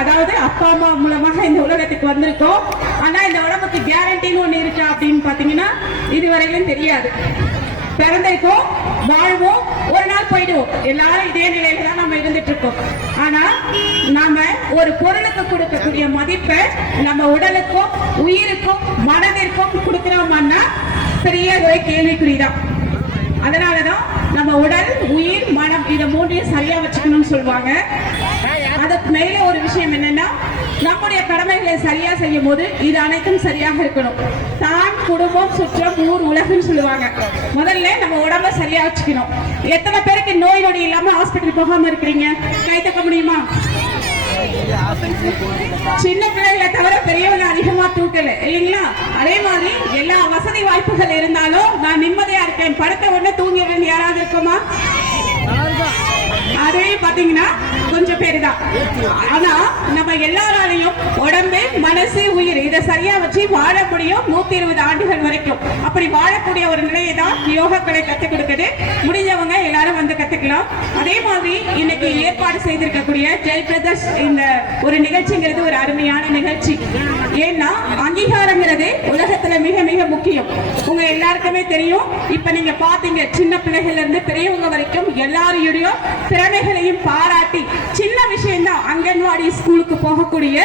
அதாவது அப்பா அம்மா மூலமாக இந்த உலகத்துக்கு வந்திருக்கோம். ஆனா இந்த உடம்புக்கு கேரண்டின்னு ஒண்ணு இருக்கு அப்படின்னு பாத்தீங்கன்னா இதுவரையிலும் தெரியாது. பிறந்திருக்கோம், வாழ்வோம், ஒரு நாள் போயிடுவோம். எல்லாரும் இதே நிலையில தான் நம்ம இருந்துட்டு இருக்கோம். ஆனா நாம ஒரு பொருளுக்கு கொடுக்கக்கூடிய மதிப்பை நம்ம உடலுக்கும் உயிருக்கும் மனதிற்கும் கொடுக்கிறோம்னா பெரிய ஒரு கேள்விக்குறிதான். அதனாலதான் நம்ம உடல் உயிர் மனம் இதை மூன்றையும் சரியா வச்சுக்கணும்னு சொல்லுவாங்க. அதுக்கு மேல ஒரு விஷயம் என்னன்னா, நம்முடைய கடமைகளை சரியா செய்யும் போது இது அனைத்தும் சரியாக இருக்கணும். தான் குடும்பம் சுற்றம் ஊர் உலகுன்னு சொல்லுவாங்க. முதல்ல நம்ம உடம்ப சரியா வச்சுக்கணும். எத்தனை பேருக்கு நோய் நொடி இல்லாம ஹாஸ்பிட்டல் போகாம இருக்கிறீங்க? கை தக்க முடியுமா? சின்ன பிள்ளைகளை தவிர பெரியவங்க அதிகமா தூக்கல இல்லைங்களா? அதே மாதிரி எல்லா வசதி வாய்ப்புகள் இருந்தாலும் நான் நிம்மதியா இருக்கேன், படுத்த உடனே தூங்கிடுறேன் யாராவது இருக்குமா? அதே பாத்தீங்கன்னா கொஞ்சம் பேரு தான். ஆனா நம்ம எல்லாராலையும் உடம்பு மனசு உயிர் இதை சரியா வச்சு வாழ முடியும் 120 ஆண்டுகள் வரைக்கும். அப்படி வாழக்கூடிய ஒரு நிலையை தான் யோகாக்களை கத்துக் கொடுக்குது. முடிஞ்சவங்க எல்லாரும் வந்து கத்துக்கலாம். அதே மாதிரி இன்னைக்கு ஏற்பாடு செய்திருக்கக்கூடிய ஜெய் பிரதர்ஸ் இந்த ஒரு நிகழ்ச்சிங்கிறது ஒரு அருமையான நிகழ்ச்சி. ஏன்னா அங்கீகாரங்கிறது உலகத்துல மிக மிக முக்கியம். உங்க எல்லாருக்குமே தெரியும். இப்ப நீங்க பாத்தீங்க, சின்ன பிள்ளைகள்ல இருந்து பெரியவங்க வரைக்கும் எல்லாரையும் திறமைகளையும் பாராட்டி, சின்ன விஷயம் தான், அங்கன்வாடி ஸ்கூலுக்கு போகக்கூடிய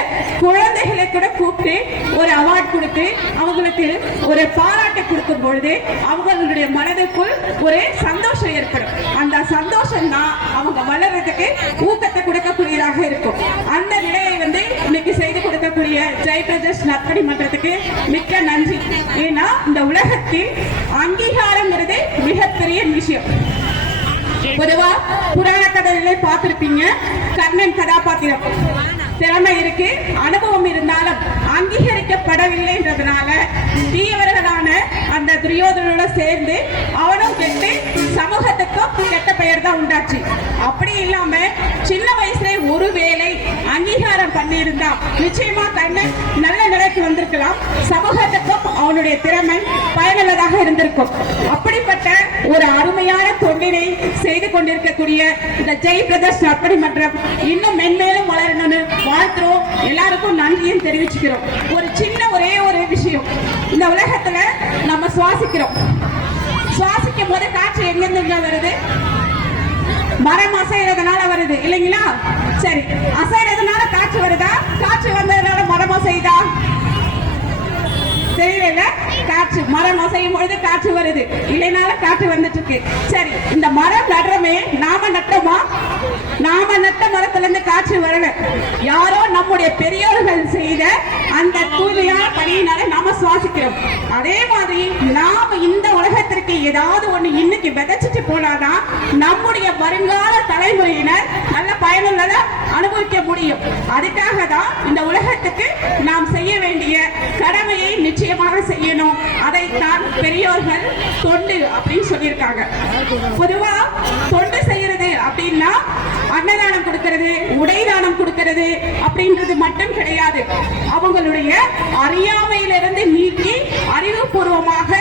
குழந்தைகளை கூட கூப்பிட்டு ஒரு அவார்டு கொடுத்து அவங்களுக்கு ஒரு பாராட்டை கொடுக்கும் பொழுது அவங்களுடைய மனதுக்குள் ஒரு சந்தோஷம் ஏற்படும். அந்த சந்தோஷம் தான் அவங்க வளர்றதுக்கு ஊக்கத்தை கொடுக்கக்கூடியதாக இருக்கும். அந்த நிலையை வந்து இன்னைக்கு செய்து கொடுக்கக்கூடிய ஜெய் பிரதர்ஸ் நற்பணி மன்றத்துக்கு மிக்க நன்றி. ஏன்னா இந்த உலகத்தில் அங்கீகாரங்கிறது மிகப்பெரிய விஷயம். பொதுவா புராண கதைகளை பார்த்திருப்பீங்க. கர்ணன் கதாபாத்திரம் திறமை இருக்கு, அனுபவம் இருந்தாலும் அங்கீகரிக்கப்படவில்லைன்றதுனால தீயவர்களான அந்த துரியோதனோட சேர்ந்து அவனும் கெட்டு சமூகத்துக்கும் கெட்ட பெயர் தான் உண்டாச்சு. அப்படி இல்லாம சின்ன வயசுல ஒருவேளை அங்கீகாரம் பண்ணியிருந்தா நிச்சயமா கண்ணன் நல்ல நிலைக்கு வந்திருக்கலாம். சமூகத்துக்கும் அவனுடைய திறமை பயனுள்ளதாக இருந்திருக்கும். அப்படிப்பட்ட ஒரு அருமையான தொண்டினை செய்து கொண்டிருக்கக்கூடிய இந்த ஜெய் பிரதர்ஸ் நற்பணி மன்றம் இன்னும் மென்மேலும் வளரணும்னு வாழ்த்துறோம். எல்லாருக்கும் நன்றியும் தெரிவிச்சுக்கிறோம். ஒரு சின்ன ஒரே ஒரு விஷயம், இந்த உலகத்துல நம்ம சுவாசிக்கிறோம். சுவாசிக்கும் போது காற்று எங்கிருந்து வருது? மரம் அசைறதுனால வருது இல்லைங்களா? சரி, அசைறதுனால காற்று வருதா? காற்று வந்ததுனால மரம் அசைதா? தெரியல. காற்று மரம் அசையும் பொழுது காற்று வருது, இல்லைனால காற்று வந்துட்டு இருக்கு. சரி, இந்த மரம் நடுறமே நாம நட்டோமா? நாம நட்ட மரத்துல இருந்து காற்று வரல. யாரோ நம்முடைய பெரியோர்கள் செய்த அந்த தூய்மையான பணியினால நாம சுவாசிக்கிறோம். அதே மாதிரி நாம இந்த உலகத்திற்கு ஏதாவது ஒண்ணு இன்னைக்கு விதைச்சிட்டு போனாதான் நம்முடைய வருங்கால தலைமுறையினர் நல்ல பயனுள்ளதை அனுபவிக்க முடியும். அதுக்காக தான் இந்த உலகத்துக்கு நாம் செய்ய வேண்டிய கடமையை நிச்சயமாக செய்யணும். அதைத்தான் பெரியோர்கள் தொண்டு அப்படின்னு சொல்லியிருக்காங்க. பொதுவா தொண்டு செய்யறது அப்படின்னா அன்னதானம் கொடுக்கிறது, உடை தானம் கொடுக்கிறது அப்படின்றது மட்டும் கிடையாது. அவங்களுடைய அறியாமையிலிருந்து நீக்கி அறிவுபூர்வமாக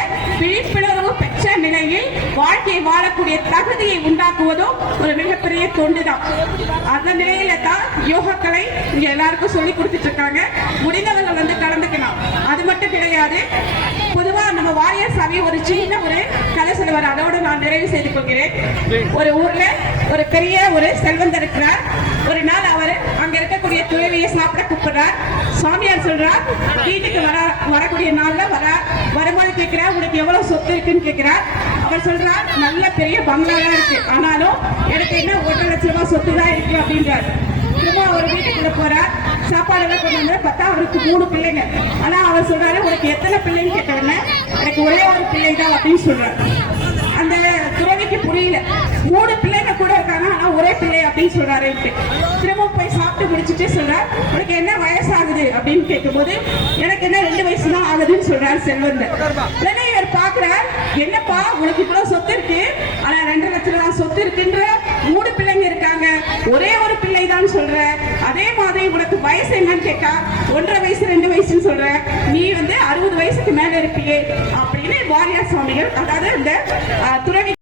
விழிப்புணர்வு பெற்ற நிலையில் வாழ்க்கையை வாழக்கூடிய தகுதியை உண்டாக்குவதும் ஒரு மிகப்பெரிய தொண்டுதான். அந்த நிலையில தான் யோகாக்களை இங்க எல்லாருக்கும் சொல்லி கொடுத்துட்டு இருக்காங்க. முடிந்தவர்கள் வந்து கலந்துக்கலாம். அது மட்டும் கிடையாது. பொதுவா நம்ம வாரியர் சாமி ஒரு சின்ன ஒரு கதை சொல்லுவார். அதோடு நான் நிறைவு செய்து கொள்கிறேன். ஒரு ஊர்ல ஒரு பெரிய ஒரு செல்வந்தர் இருக்கிறார். ஒரு நாள் அவர் அங்க இருக்கக்கூடிய துறவியை சாப்பிட கூப்பிடுறார். சுவாமியார் சொல்றார், வீட்டுக்கு வரக்கூடிய நாள்ல வரும்போது கேட்கிறார், உனக்கு எவ்வளவு சொத்து இருக்குன்னு கேட்கிறார். அவர் சொல்றார், நல்ல பெரிய பங்களாலாம் இருக்கு, ஆனாலும் எனக்கு என்ன 1.5 லட்சம் ரூபாய் சொத்து தான் இருக்கு அப்படின்றார். திரும்ப அவர் வீட்டுக்குள்ள போறார். சாப்பாடு எல்லாம் கொண்டு வந்து பார்த்தா அவருக்கு 3 பிள்ளைங்க. ஆனா அவர் சொல்றாரு, உனக்கு எத்தனை பிள்ளைன்னு கேட்டவன, எனக்கு ஒரே ஒரு பிள்ளை தான் அப்படின்னு சொல்றாரு. அந்த துறவிக்கு புரியல. 3 பிள்ளைங்க கூட இருக்காங்க, ஆனா ஒரே பிள்ளை அப்படின்னு சொல்றாரு. திரும்ப போய் சாப்பிட்டு முடிச்சுட்டு சொல்றாரு, உனக்கு என்ன வயசாகுது அப்படின்னு கேட்கும் போது, எனக்கு என்ன 2 வயசு தான் ஆகுதுன்னு சொல்றாரு செல்வந்தர். உடனே இவர் பாக்குறார், என்னப்பா உனக்கு இவ்வளவு சொத்து இருக்கு, ஆனா 2 லட்சம் ரூபாய் சொத்து இருக்குன்ற, 3 பிள்ளைங்க இருக்காங்க, ஒரே ஒரு பிள்ளை தான் சொல்ற, அதே மாதிரி உனக்கு வயசு என்னன்னு கேட்டா 1.5 வயசு 2 வயசுன்னு சொல்ற, நீ வந்து 60 வயசுக்கு மேல இருப்பியே அப்படின்னு வாரியார் சுவாமிகள், அதாவது இந்த துறவி